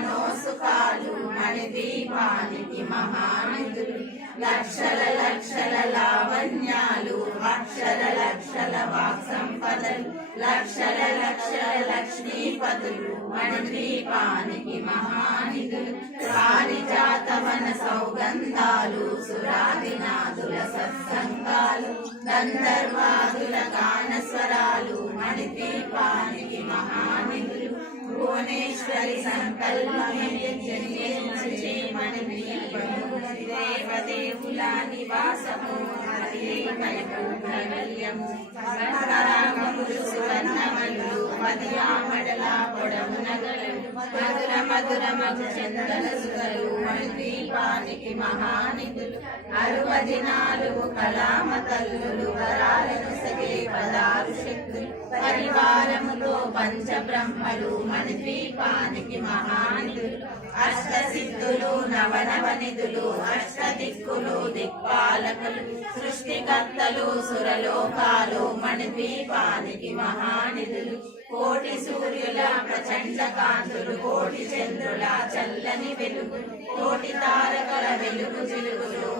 మనోసుఖాలు మణిదీపానికి మహానిధులు లక్షల లక్షల లావణ్యాలు అక్షర లక్షల వాక్ సంపదలు లక్షల లక్షల లక్ష్మీపతులు మణిదీపానికి మహానిధులు పారిజాతవన సౌగంధాలు సురాదినాదుల సత్సంగాలు గంధర్వాదుల గానస్వరాలు మణిదీపానికి మహానిధులు భువనేశ్వరి సంకల్పమే జన్మించే మణిదీపము దేవదేవుల నివాసము కైవల్యము సహరాగములు సువర్ణమల్లు మదియామడల పొడవు నగలు మధుర మధుర మధు చందన సుధలు మణిదీపానికి మహానిధులు 64 కళామ తల్లులు వరాలను సగే పదారు శక్తులు పరివారములో పంచబ్రహ్మలు మణిదీపానికి మహానిధులు అష్టసిద్ధులు నవనవనిధులు అష్టదిక్కులు దిక్పాలకులు సృష్టికర్తలు సురలోకాలు మణిదీపానికి మహానిధులు కోటి సూర్యుల ప్రచండ కాంతులు కోటి చంద్రుల చల్లని వెలుగు కోటి తారకల వెలుగు జిలుగులు